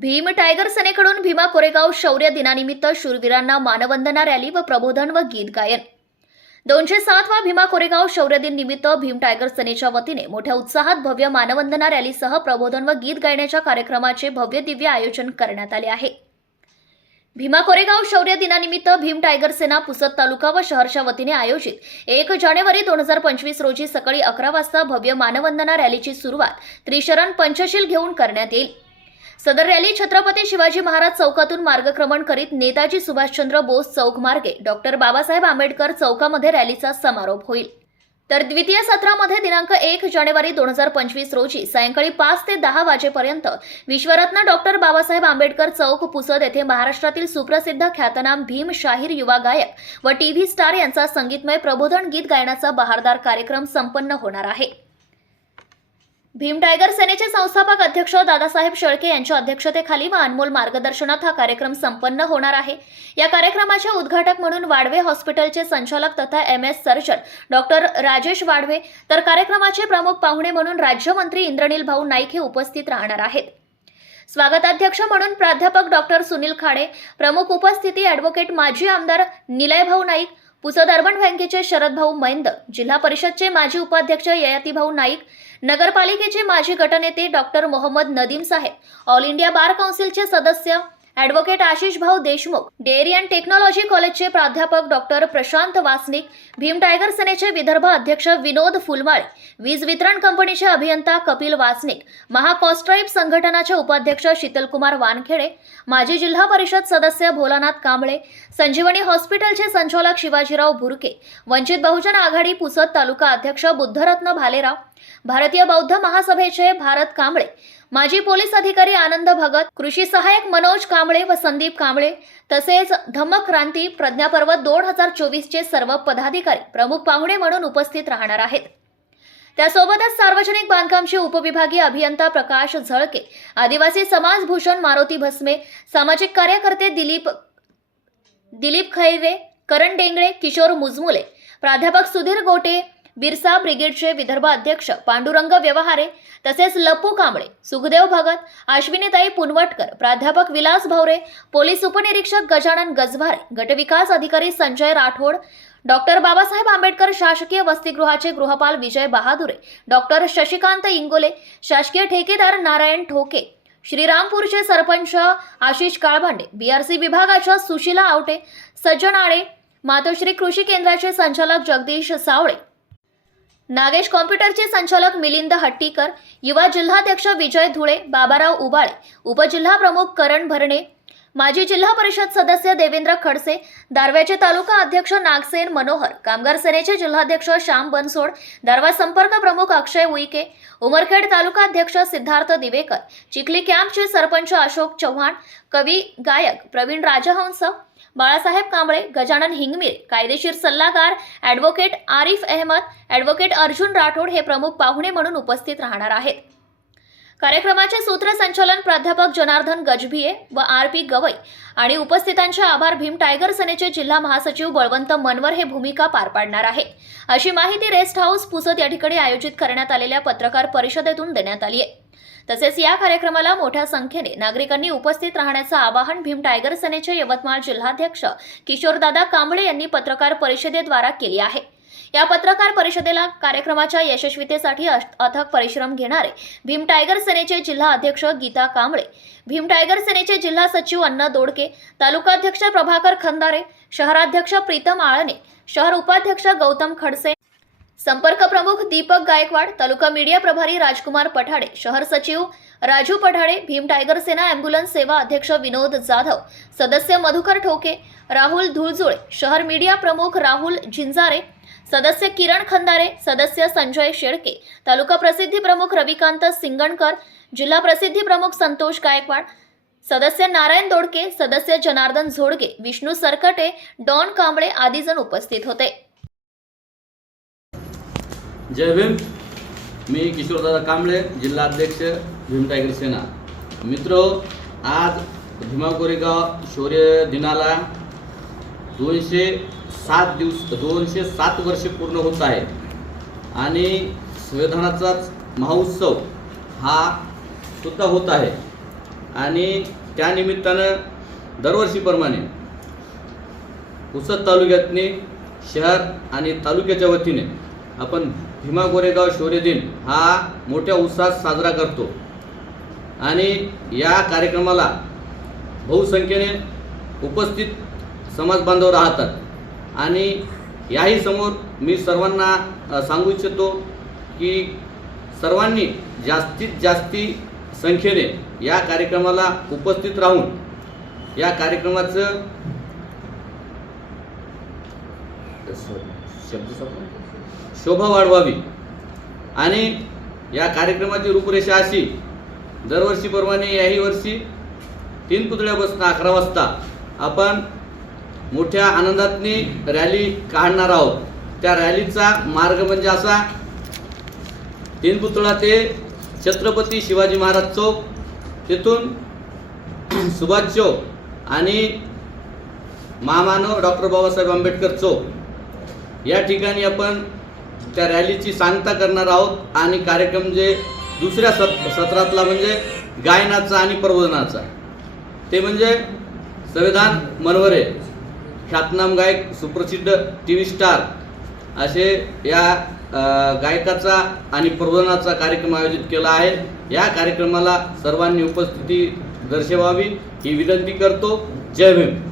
Bhim tiger सेनेकडून भीमा कोरेगाव शौर्य दिनानिमित्त शूरवीरांना मानवंदना रॅली व प्रबोधन व गीत गायन. दोनशे सातवा भीमा कोरेगाव शौर्य दिन निमित्त भीम टायगर सेनेच्या वतीने मोठ्या उत्साहात भव्य मानवंदना रॅलीसह प्रबोधन व गीत गायण्याच्या कार्यक्रमाचे भव्य दिव्य आयोजन करण्यात आले आहे. भीमा कोरेगाव शौर्य दिनानिमित्त भीम टायगर सेना पुसद तालुका व शहरच्या वतीने आयोजित एक जानेवारी दोन हजार पंचवीस रोजी सकाळी अकरा वाजता भव्य मानवंदना रॅलीची सुरुवात त्रिशरण पंचशील घेऊन करण्यात येईल. सदर रॅली छत्रपती शिवाजी महाराज चौकातून मार्गक्रमण करीत नेताजी सुभाषचंद्र बोस चौक मार्गे डॉक्टर बाबासाहेब आंबेडकर चौकामध्ये रॅलीचा समारोप होईल. तर द्वितीय सत्रामध्ये दिनांक एक जानेवारी दोन हजार पंचवीस रोजी सायंकाळी पाच ते दहा वाजेपर्यंत विश्वरत्न डॉक्टर बाबासाहेब आंबेडकर चौक पुसद येथे महाराष्ट्रातील सुप्रसिद्ध ख्यातनाम भीम शाहीर युवा गायक व टी व्ही स्टार यांचा संगीतमय प्रबोधन गीत गायनाचा बहारदार कार्यक्रम संपन्न होणार आहे. भीम टायगर सेनेचे संस्थापक अध्यक्ष दादासाहेब शेळके यांच्या अध्यक्षतेखाली व अनमोल मार्गदर्शनात हा कार्यक्रम संपन्न होणार आहे. या कार्यक्रमाचे उद्घाटक म्हणून वाडवे हॉस्पिटलचे संचालक तथा M S surgeon doctor Rajesh Wadwe तर कार्यक्रमाचे प्रमुख पाहुणे म्हणून राज्यमंत्री इंद्रनील भाऊ नाईक हे उपस्थित राहणार आहेत. स्वागताध्यक्ष म्हणून प्राध्यापक डॉक्टर सुनील खाडे प्रमुख उपस्थिती ॲडव्होकेट माजी आमदार निलयभाऊ नाईक पुसद अर्बन बँकेचे शरदभाऊ मैंद जिल्हा परिषदचे माजी उपाध्यक्ष ययातीभाऊ नाईक नगरपालिकेचे माजी गटनेते डॉक्टर मोहम्मद नदीम साहेब ऑल इंडिया बार काउन्सिलचे सदस्य ॲडव्होकेट आशिष भाऊ देशमुख डेअरी अँड टेक्नॉलॉजी कॉलेजचे प्राध्यापक डॉक्टर प्रशांत वासनिक भीम टायगर सेनेचे विदर्भ अध्यक्ष विनोद फुलमाळे वीज वितरण कंपनीचे अभियंता कपिल वासनिक महाकॉस्ट्राईब संघटनाचे उपाध्यक्ष शीतलकुमार वानखेडे माजी जिल्हा परिषद सदस्य भोलानाथ कांबळे संजीवनी हॉस्पिटलचे संचालक शिवाजीराव भुरके वंचित बहुजन आघाडी पुसद तालुका अध्यक्ष बुद्धरत्न भालेराव भारतीय बौद्ध महासभेचे भारत कांबळे माजी पोलीस अधिकारी आनंद भगत कृषी सहाय्यक मनोज कांबळे व संदीप कांबळे तसेच धम्मक्रांती प्रज्ञापर्व दोन हजार चोवीसचे सर्व पदाधिकारी प्रमुख पाहुणे म्हणून उपस्थित राहणार आहेत. त्यासोबतच सार्वजनिक बांधकामचे उपविभागीय अभियंता प्रकाश झळके आदिवासी समाज भूषण मारुती भस्मे सामाजिक कार्यकर्ते दिलीप दिलीप खैरे करण डेंगळे किशोर मुजमुले प्राध्यापक सुधीर गोटे बिरसा ब्रिगेडचे विदर्भ अध्यक्ष पांडुरंग व्यवहारे तसेच लपू कांबळे सुखदेव भगत अश्विनीताई पुनवटकर प्राध्यापक विलास भवरे पोलीस उपनिरीक्षक गजानन गजभारे गटविकास अधिकारी संजय राठोड डॉक्टर बाबासाहेब आंबेडकर शासकीय वसतिगृहाचे गृहपाल विजय बहादुरे डॉक्टर शशिकांत इंगोले शासकीय ठेकेदार नारायण ठोके श्रीरामपूरचे सरपंच आशिष काळभांडे बीआरसी विभागाच्या सुशिला आवटे सज्जन आळे मातोश्री कृषी केंद्राचे संचालक जगदीश सावळे नागेश कॉम्प्युटरचे संचालक मिलिंद हट्टीकर युवा जिल्हाध्यक्ष विजय धुळे बाबाराव उबाळे उपजिल्हा प्रमुख करण भरणे माजी जिल्हा परिषद सदस्य देवेंद्र खडसे दारव्याचे तालुका अध्यक्ष नागसेन मनोहर कामगार सेनेचे जिल्हाध्यक्ष श्याम बनसोड दारवा संपर्क प्रमुख अक्षय उईके उमरखेड तालुका अध्यक्ष सिद्धार्थ दिवेकर चिखली कॅम्पचे सरपंच अशोक चव्हाण कवी गायक प्रवीण राजहंस बाळासाहेब कांबळे गजानन हिंगमीर कायदेशीर सल्लागार ॲडव्होकेट आरिफ अहमद ॲडव्होकेट अर्जुन राठोड हे प्रमुख पाहुणे म्हणून उपस्थित राहणार आहेत. कार्यक्रमाचे सूत्रसंचालन प्राध्यापक जनार्दन गजभिये व आर पी गवई आणि उपस्थितांचे आभार भीम टायगर सेनेचे जिल्हा महासचिव बळवंत मनवर हे भूमिका पार पाडणार आहे अशी माहिती रेस्ट हाऊस पुसद या ठिकाणी आयोजित करण्यात आलेल्या पत्रकार परिषदेतून देण्यात आली आहे. तसेच या कार्यक्रमाला मोठ्या संख्येने नागरिकांनी उपस्थित राहण्याचं आवाहन भीम टायगर सेनेचे यवतमाळ जिल्हाध्यक्ष किशोरदादा कांबळे यांनी पत्रकार परिषदेद्वारा केली आहे. या पत्रकार परिषदेला कार्यक्रमाच्या यशस्वीतेसाठी अथक परिश्रम घेणारे भीम टायगर सेनेचे जिल्हा अध्यक्ष गीता कांबळे भीम टायगर सेनेचे जिल्हा सचिव अण्णा दोडके तालुकाध्यक्ष प्रभाकर खंदारे शहराध्यक्ष प्रीतम आळणे शहर उपाध्यक्ष गौतम खडसे संपर्क प्रमुख दीपक गायकवाड तालुका मीडिया प्रभारी राजकुमार पठाडे शहर सचिव राजू पठाडे भीम टायगर सेना अँब्युलन्स सेवा अध्यक्ष विनोद जाधव सदस्य मधुकर ठोके राहुल धुळजुळे शहर मीडिया प्रमुख राहुल झिंजारे सदस्य किरण खंदारे सदस्य संजय शेळके तालुका प्रसिद्धी प्रमुख रविकांत सिंगणकर जिल्हा प्रसिद्धी प्रमुख संतोष गायकवाड सदस्य नारायण दोडके सदस्य जनार्दन झोडगे विष्णू सरकटे डॉन कांबळे आदी जण उपस्थित होते. जय भीम. मी किशोरदादा कांबळे जिल्हा अध्यक्ष भीम टायगर सेना. मित्र आज भीमा कोरेगाव शौर्य दिनाला दोनशे सात दिवस दोनशे सात वर्षे पूर्ण होत आहे. आणि संविधानाचाच महोत्सव हा सुद्धा होत आहे. आणि त्यानिमित्तानं दरवर्षीप्रमाणे पुसद तालुक्यातने शहर आणि तालुक्याच्या वतीने आपण भीमा गोरेगाव शौर्य दिन हा मोठ्या उत्साहात साजरा करतो. आणि या कार्यक्रमाला बहुसंख्येने उपस्थित समाज बांधव राहतात. आणि याही समोर मी सर्वांना सांगू इच्छितो की सर्वांनी जास्तीत जास्ती संख्येने या कार्यक्रमाला उपस्थित राहून या कार्यक्रमाचं शब्द शोभा वाढवावी. आणि या कार्यक्रमाची रूपरेषा अशी दरवर्षीप्रमाणे याही वर्षी तीन पुतळ्यापासून अकरा वाजता आपण मोठ्या आनंदातनी रॅली काढणार आहोत. त्या रॅलीचा मार्ग म्हणजे असा तीन पुतळा ते छत्रपती शिवाजी महाराज चौक. तिथून सुभाष चौक आणि महामानव डॉक्टर बाबासाहेब आंबेडकर चौक. या ठिकाणी आपण त्या रॅलीची सांगता करणार आहोत आणि कार्यक्रम जे दुसऱ्या सत सत्रातला म्हणजे गायनाचा आणि प्रबोधनाचा. ते म्हणजे संविधान मनवरे. ख्यातनाम गायक सुप्रसिद्ध टी व्ही स्टार असे या गायकाचा आणि प्रबोधनाचा कार्यक्रम आयोजित केला आहे. या कार्यक्रमाला सर्वांनी उपस्थिती दर्शवावी ही विनंती करतो. जय भीम.